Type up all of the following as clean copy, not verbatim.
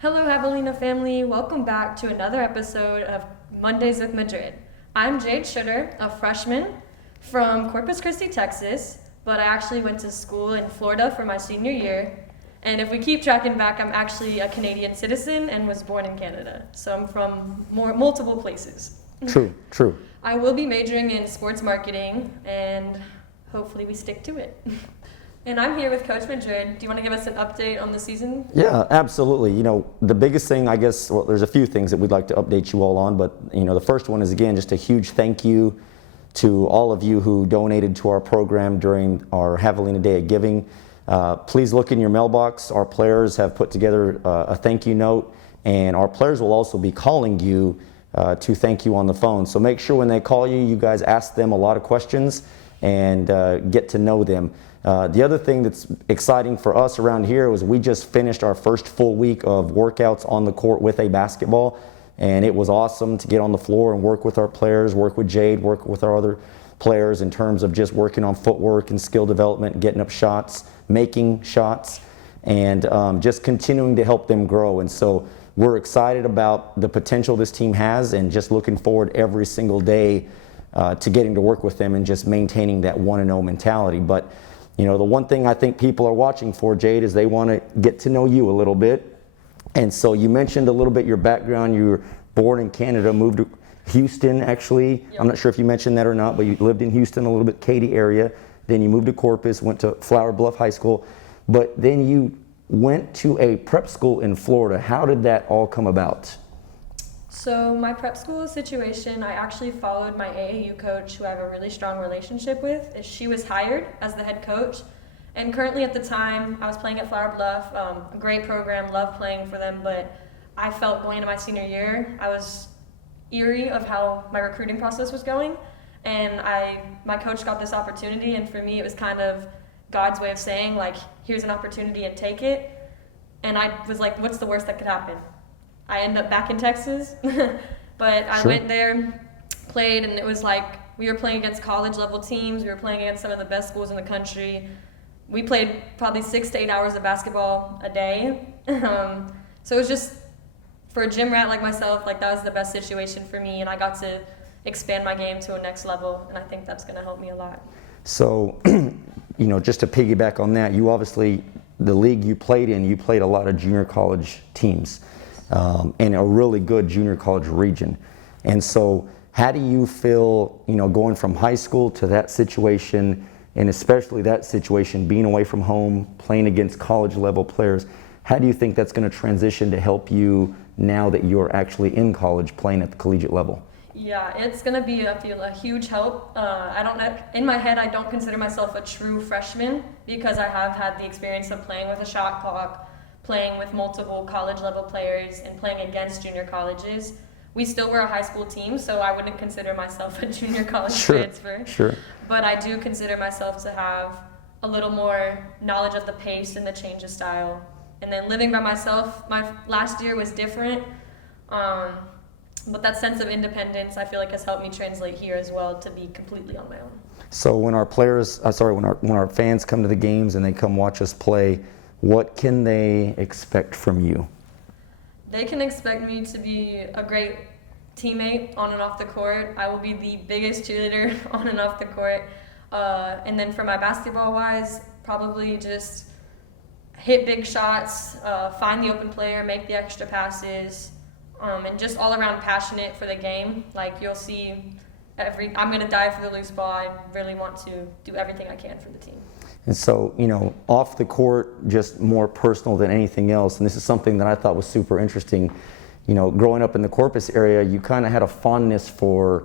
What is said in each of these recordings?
Hello, Javelina family. Welcome back to another episode of Mondays with Madrid. I'm Jayde Tschritter, a freshman from Corpus Christi, Texas, but I actually went to school in Florida for my senior year. And if we keep tracking back, I'm actually a Canadian citizen and was born in Canada. So I'm from multiple places. True. I will be majoring in sports marketing, and hopefully we stick to it. And I'm here with Coach Madrid. Do you want to give us an update on the season? Yeah, absolutely. The biggest thing, I guess, well, there's a few things that we'd like to update you all on, but, the first one is, again, just a huge thank you to all of you who donated to our program during our Javelina Day of Giving. Please look in your mailbox. Our players have put together a thank you note, and our players will also be calling you to thank you on the phone. So make sure when they call you, you guys ask them a lot of questions and get to know them. The other thing that's exciting for us around here was we just finished our first full week of workouts on the court with a basketball, and it was awesome to get on the floor and work with our players, work with Jayde, work with our other players in terms of just working on footwork and skill development, getting up shots, making shots, and just continuing to help them grow. And so we're excited about the potential this team has and just looking forward every single day to getting to work with them and just maintaining that 1-0 mentality. But the one thing I think people are watching for, Jayde, is they want to get to know you a little bit. And so you mentioned a little bit your background. You were born in Canada, moved to Houston, actually. Yep. I'm not sure if you mentioned that or not, but you lived in Houston a little bit, Katy area. Then you moved to Corpus, went to Flower Bluff High School. But then you went to a prep school in Florida. How did that all come about? So my prep school situation, I actually followed my AAU coach, who I have a really strong relationship with. She was hired as the head coach, and currently at the time I was playing at Flower Bluff, a great program, loved playing for them, but I felt going into my senior year, I was eerie of how my recruiting process was going, and my coach got this opportunity, and for me it was kind of God's way of saying, like, here's an opportunity and take it. And I was like, what's the worst that could happen? I ended up back in Texas, but I went there, played, and it was like we were playing against college level teams. We were playing against some of the best schools in the country. We played probably 6 to 8 hours of basketball a day. So it was just, for a gym rat like myself, like that was the best situation for me, and I got to expand my game to a next level, and I think that's going to help me a lot. So, just to piggyback on that, you obviously, the league you played in, you played a lot of junior college teams. In a really good junior college region. And so how do you feel, going from high school to that situation, and especially that situation, being away from home, playing against college level players, how do you think that's going to transition to help you now that you're actually in college playing at the collegiate level? Yeah, it's going to be, I feel, a huge help. In my head, I don't consider myself a true freshman because I have had the experience of playing with a shot clock, playing with multiple college level players, and playing against junior colleges. We still were a high school team, so I wouldn't consider myself a junior college transfer. Sure. But I do consider myself to have a little more knowledge of the pace and the change of style. And then living by myself, my last year was different. But that sense of independence, I feel like, has helped me translate here as well to be completely on my own. So when our when our fans come to the games and they come watch us play, what can they expect from you? They can expect me to be a great teammate on and off the court. I will be the biggest cheerleader on and off the court. And then for my basketball-wise, probably just hit big shots, find the open player, make the extra passes, and just all around passionate for the game. Like you'll see, I'm going to die for the loose ball. I really want to do everything I can for the team. And so, off the court, just more personal than anything else, and this is something that I thought was super interesting. Growing up in the Corpus area, you kind of had a fondness for,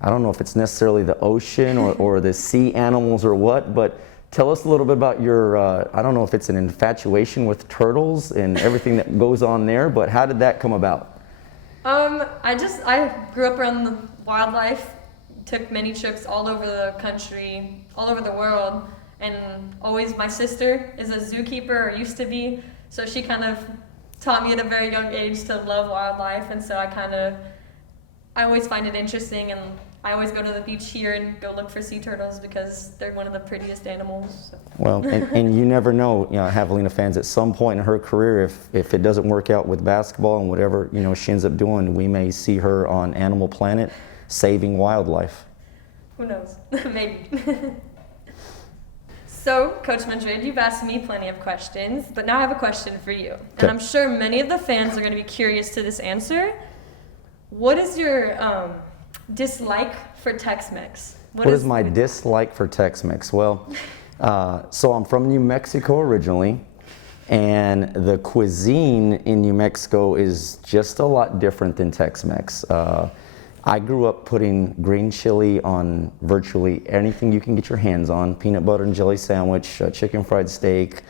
I don't know if it's necessarily the ocean or the sea animals or what, but tell us a little bit about your, I don't know if it's an infatuation with turtles and everything that goes on there, but how did that come about? I grew up around the wildlife, took many trips all over the country, all over the world. And always, my sister is a zookeeper, or used to be, so she kind of taught me at a very young age to love wildlife, and so I always find it interesting, and I always go to the beach here and go look for sea turtles because they're one of the prettiest animals. So. Well, and you never know, Javelina fans, at some point in her career, if it doesn't work out with basketball and whatever, she ends up doing, we may see her on Animal Planet saving wildlife. Who knows? Maybe. So, Coach Madrid, you've asked me plenty of questions, but now I have a question for you. Okay. And I'm sure many of the fans are going to be curious to this answer. What is your dislike for Tex-Mex? What is my dislike for Tex-Mex? Well, so I'm from New Mexico originally, and the cuisine in New Mexico is just a lot different than Tex-Mex. I grew up putting green chili on virtually anything you can get your hands on, peanut butter and jelly sandwich, chicken fried steak,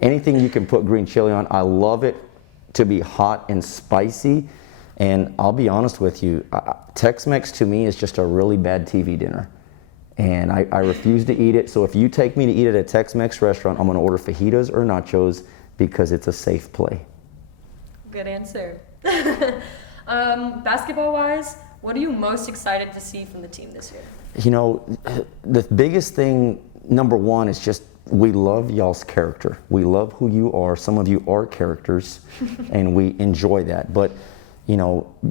anything you can put green chili on. I love it to be hot and spicy, and I'll be honest with you, Tex-Mex to me is just a really bad TV dinner, and I refuse to eat it. So if you take me to eat at a Tex-Mex restaurant, I'm going to order fajitas or nachos because it's a safe play. Good answer. Basketball-wise, what are you most excited to see from the team this year? The biggest thing, number one, is just we love y'all's character. We love who you are. Some of you are characters, and we enjoy that. But,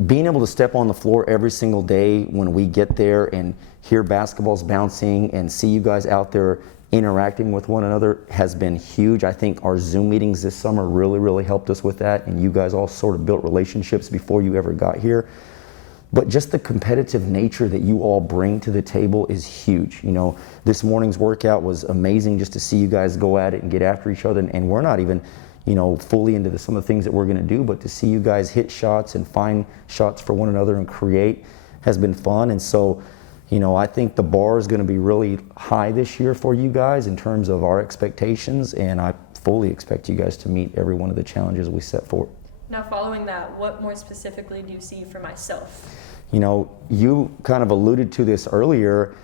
being able to step on the floor every single day when we get there and hear basketballs bouncing and see you guys out there interacting with one another has been huge. I think our Zoom meetings this summer really, really helped us with that, and you guys all sort of built relationships before you ever got here. But just the competitive nature that you all bring to the table is huge. This morning's workout was amazing just to see you guys go at it and get after each other, and we're not even fully into some of the things that we're going to do, but to see you guys hit shots and find shots for one another and create has been fun. And so I think the bar is going to be really high this year for you guys in terms of our expectations, and I fully expect you guys to meet every one of the challenges we set forward. Now, following that, what more specifically do you see for myself? You kind of alluded to this earlier.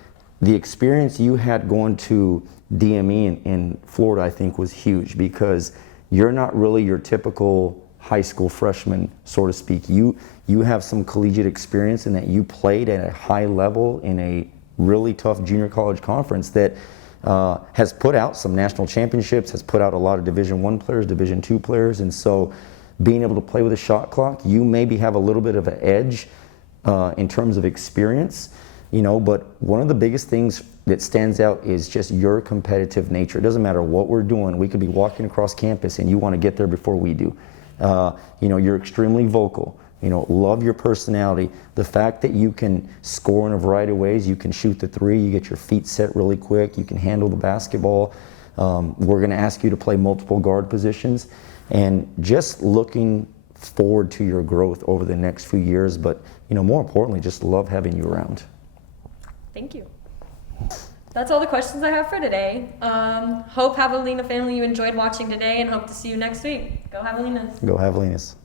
The experience you had going to DME in Florida, I think, was huge because you're not really your typical high school freshman, so to speak. You have some collegiate experience in that you played at a high level in a really tough junior college conference that has put out some national championships, has put out a lot of Division I players, Division II players, and so being able to play with a shot clock, you maybe have a little bit of an edge in terms of experience, but one of the biggest things that stands out is just your competitive nature. It doesn't matter what we're doing. We could be walking across campus and you want to get there before we do. You're extremely vocal. Love your personality. The fact that you can score in a variety of ways, you can shoot the three, you get your feet set really quick, you can handle the basketball. We're going to ask you to play multiple guard positions, and just looking forward to your growth over the next few years, but more importantly, just love having you around. Thank you. That's all the questions I have for today. Hope Javelina family you enjoyed watching today, and hope to see you next week. Go Javelinas. Go Javelinas.